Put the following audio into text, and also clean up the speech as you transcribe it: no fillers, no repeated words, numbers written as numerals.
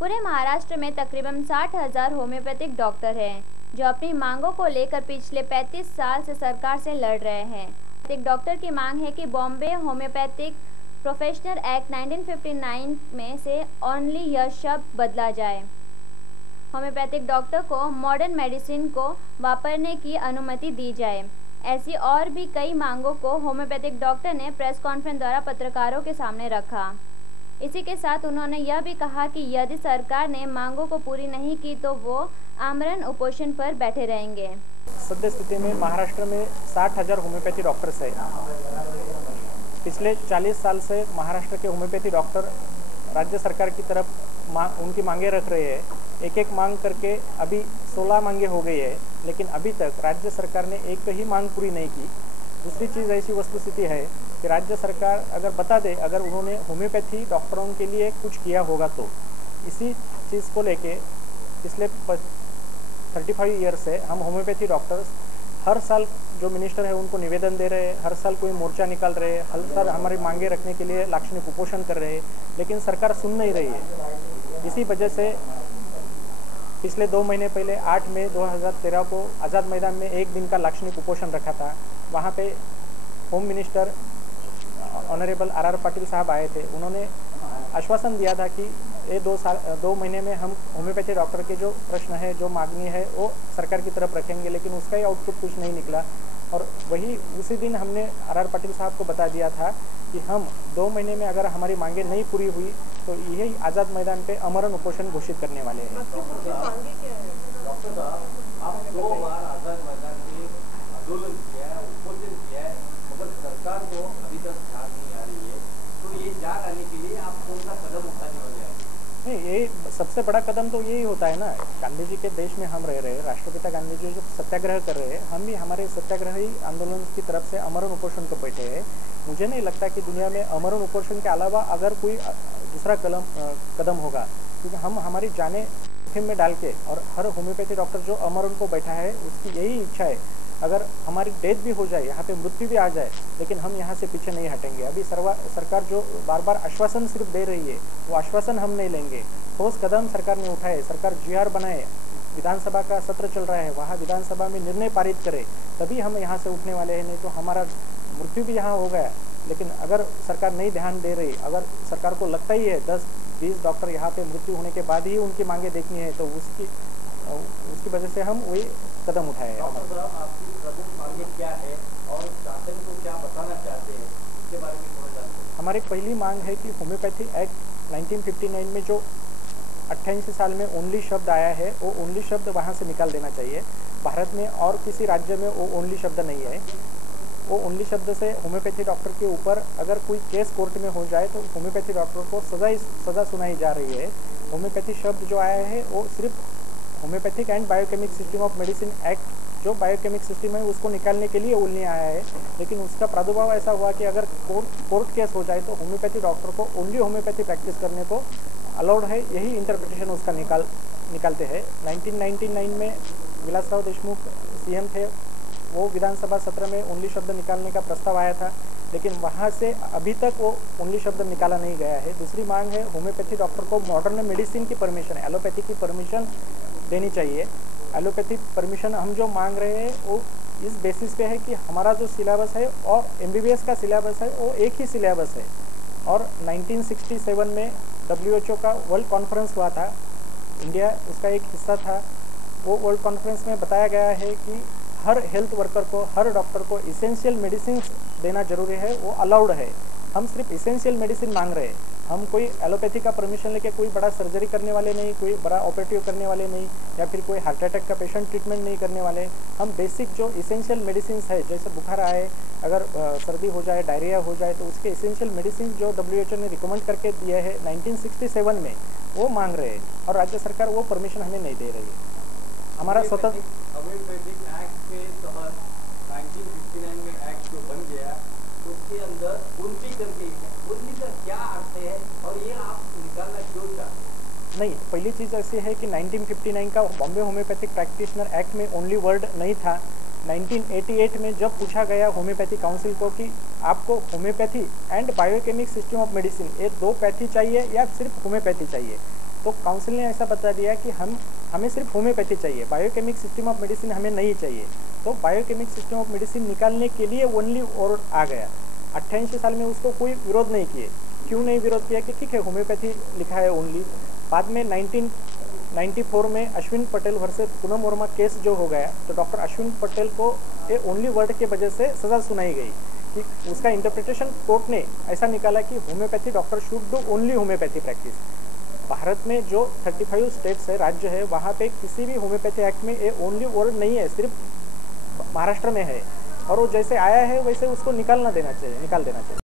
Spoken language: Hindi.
पूरे महाराष्ट्र में तकरीबन 60,000 होम्योपैथिक डॉक्टर हैं, जो अपनी मांगों को लेकर पिछले 35 साल से सरकार से लड़ रहे हैं। एक डॉक्टर की मांग है कि बॉम्बे होम्योपैथिक प्रोफेशनल एक्ट 1959 में से ओनली यह शब्द बदला जाए। होम्योपैथिक डॉक्टर को मॉडर्न मेडिसिन को वापरने की अनुमति दी जाए। ऐसी और भी कई मांगों को होम्योपैथिक डॉक्टर ने प्रेस कॉन्फ्रेंस द्वारा पत्रकारों के सामने रखा। इसी के साथ उन्होंने यह भी कहा कि यदि सरकार ने मांगों को पूरी नहीं की तो वो आमरण उपोषण पर बैठे रहेंगे। सद्य स्थिति में महाराष्ट्र में 60,000 होम्योपैथी डॉक्टर्स है। पिछले 40 साल से महाराष्ट्र के होम्योपैथी डॉक्टर राज्य सरकार की तरफ उनकी मांगे रख रहे हैं। एक एक मांग करके अभी 16 मांगे हो गई है, लेकिन अभी तक राज्य सरकार ने एक ही मांग पूरी नहीं की। दूसरी चीज़ ऐसी वस्तुस्थिति है कि राज्य सरकार अगर बता दे अगर उन्होंने होम्योपैथी डॉक्टरों के लिए कुछ किया होगा तो इसी चीज़ को लेके पिछले 35 ईयर से हम होम्योपैथी डॉक्टर्स हर साल जो मिनिस्टर है उनको निवेदन दे रहे हैं, हर साल कोई मोर्चा निकाल रहे हैं, हर साल हमारी मांगे रखने के लिए लाक्षणिक कुपोषण कर रहे हैं, लेकिन सरकार सुन नहीं रही है। इसी वजह से पिछले 2 महीने पहले 8 मई 2013 को आज़ाद मैदान में एक दिन का लाक्षणिक कुपोषण रखा था। वहाँ पे home minister honourable RR Patil साहब आए थे। उन्होंने आश्वासन दिया था कि ये 2 महीने में हम होम्योपैथी डॉक्टर के जो प्रश्न है, जो मांगनी है, वो सरकार की तरफ रखेंगे, लेकिन उसका ही आउटपुट कुछ नहीं निकला। और वही उसी दिन हमने RR पाटिल साहब को बता दिया था कि हम 2 महीने में अगर हमारी मांगे नहीं पूरी हुई तो यही आज़ाद मैदान पे अमरण उपोषण घोषित करने वाले हैं। डॉक्टर साहब, आप 2 बार आज़ाद मैदान में आंदोलन किया है, उपोषण किया है, मगर सरकार को अभी तक ध्यान नहीं आ रही है, तो ये जाग आने के लिए आप कौन सा कदम उठाने वाले हैं? नहीं, ये सबसे बड़ा कदम तो यही होता है ना। गांधी जी के देश में हम रह रहे हैं, राष्ट्रपिता गांधी जी जो सत्याग्रह कर रहे हैं, हम भी हमारे सत्याग्रही आंदोलन की तरफ से अमरण उपोषण को बैठे हैं। मुझे नहीं लगता कि दुनिया में अमरण उपोषण के अलावा अगर कोई दूसरा कदम होगा, क्योंकि हम हमारी जाने जोखिम में डाल के और हर होम्योपैथी डॉक्टर जो अमरण को बैठा है उसकी यही इच्छा है अगर हमारी डेथ भी हो जाए, यहाँ पे मृत्यु भी आ जाए, लेकिन हम यहाँ से पीछे नहीं हटेंगे। अभी सरकार जो बार बार आश्वासन सिर्फ दे रही है, वो आश्वासन हम नहीं लेंगे। ठोस कदम सरकार ने उठाए, सरकार GR बनाए, विधानसभा का सत्र चल रहा है, वहाँ विधानसभा में निर्णय पारित करे, तभी हम यहाँ से उठने वाले हैं। नहीं तो हमारा मृत्यु भी यहाँ हो गया। लेकिन अगर सरकार नहीं ध्यान दे रही, अगर सरकार को लगता ही है 10-20 डॉक्टर यहाँ पे मृत्यु होने के बाद ही उनकी मांगे देखनी है, तो उसकी वजह से हम वही कदम उठाए हैं। डॉक्टर साहब, आपकी प्रमुख मांगे क्या है और शासन को क्या बताना चाहते हैं, इसके बारे में थोड़ा जानते हैं। हमारी पहली मांग है कि होम्योपैथी एक्ट 1959 में जो 88 साल में ओनली शब्द आया है, वो ओनली शब्द वहाँ से निकाल देना चाहिए। भारत में और किसी राज्य में वो ओनली शब्द नहीं है। वो ओनली शब्द से होम्योपैथी डॉक्टर के ऊपर अगर कोई केस कोर्ट में हो जाए तो होम्योपैथी डॉक्टर को सज़ा सुनाई जा रही है। होम्योपैथी शब्द जो आया है वो सिर्फ homeopathic and biochemic system of medicine act जो बायोकेमिक सिस्टम है उसको निकालने के लिए ओनली आया है। लेकिन उसका प्रादुर्भाव ऐसा हुआ कि अगर कोर्ट केस हो जाए तो होम्योपैथी डॉक्टर को ओनली होम्योपैथी प्रैक्टिस करने को अलाउड है, यही इंटरप्रिटेशन उसका निकालते हैं। 1999 में विलासराव देशमुख CM थे, वो विधानसभा सत्र में ओनली शब्द निकालने का प्रस्ताव आया था, लेकिन वहाँ से अभी तक वो ओनली शब्द निकाला नहीं गया है। दूसरी मांग है होम्योपैथी डॉक्टर को मॉडर्न मेडिसिन की परमिशन, एलोपैथी की परमिशन देनी चाहिए। एलोपैथी परमिशन हम जो मांग रहे हैं वो इस बेसिस पे है कि हमारा जो सिलेबस है और MBBS का सिलेबस है वो एक ही सिलेबस है। और 1967 में WHO का वर्ल्ड कॉन्फ्रेंस हुआ था, इंडिया उसका एक हिस्सा था। वो वर्ल्ड कॉन्फ्रेंस में बताया गया है कि हर हेल्थ वर्कर को, हर डॉक्टर को इसेंशियल मेडिसिन देना जरूरी है, वो अलाउड है। हम सिर्फ इसेंशियल मेडिसिन मांग रहे हैं। हम कोई एलोपैथी का परमिशन लेके कोई बड़ा सर्जरी करने वाले नहीं, कोई बड़ा ऑपरेटिव करने वाले नहीं, या फिर कोई हार्ट अटैक का पेशेंट ट्रीटमेंट नहीं करने वाले। हम बेसिक जो इसेंशियल मेडिसिन है, जैसे बुखार आए, अगर सर्दी हो जाए, डायरिया हो जाए, तो उसके इसेंशियल मेडिसिन जो WHO ने रिकमेंड करके दिया है 1967 में, वो मांग रहे हैं। और राज्य सरकार वो परमिशन हमें नहीं दे रही है। हमारा स्वतंत्र होम्योपैथिक एक्ट के तहत 1959 में एक्ट जो बन गया उसके अंदर उल्टी करके उल्टी का क्या अर्थ है और ये आप निकालना क्यों चाहते हैं? नहीं, पहली चीज़ ऐसी है कि 1959 का बॉम्बे होम्योपैथिक प्रैक्टिशनर एक्ट में ओनली वर्ड नहीं था। 1988 में जब पूछा गया होम्योपैथी काउंसिल को कि आपको homeopathy and biochemic system of medicine, ये 2 पैथी चाहिए या सिर्फ होम्योपैथी चाहिए, तो काउंसिल ने ऐसा बता दिया कि हमें सिर्फ होम्योपैथी चाहिए, बायोकेमिक सिस्टम ऑफ मेडिसिन हमें नहीं चाहिए। तो बायोकेमिक सिस्टम ऑफ मेडिसिन निकालने के लिए ओनली और आ गया। 88 साल में उसको कोई विरोध नहीं किए। क्यों नहीं विरोध किया कि ठीक है होम्योपैथी लिखा है ओनली। बाद में 1994 में अश्विन पटेल वर्सेस पूनम वर्मा केस जो हो गया, तो डॉक्टर अश्विन पटेल को ये ओनली वर्ड के वजह से सज़ा सुनाई गई कि उसका इंटरप्रिटेशन कोर्ट ने ऐसा निकाला कि homeopathy doctor should do only homeopathy practice. Bharat में जो 35 स्टेट्स है, राज्य है, वहाँ पे किसी भी होम्योपैथी एक्ट में ये ओनली वर्ड नहीं है, सिर्फ महाराष्ट्र में है। और वो जैसे आया है वैसे उसको निकाल देना चाहिए।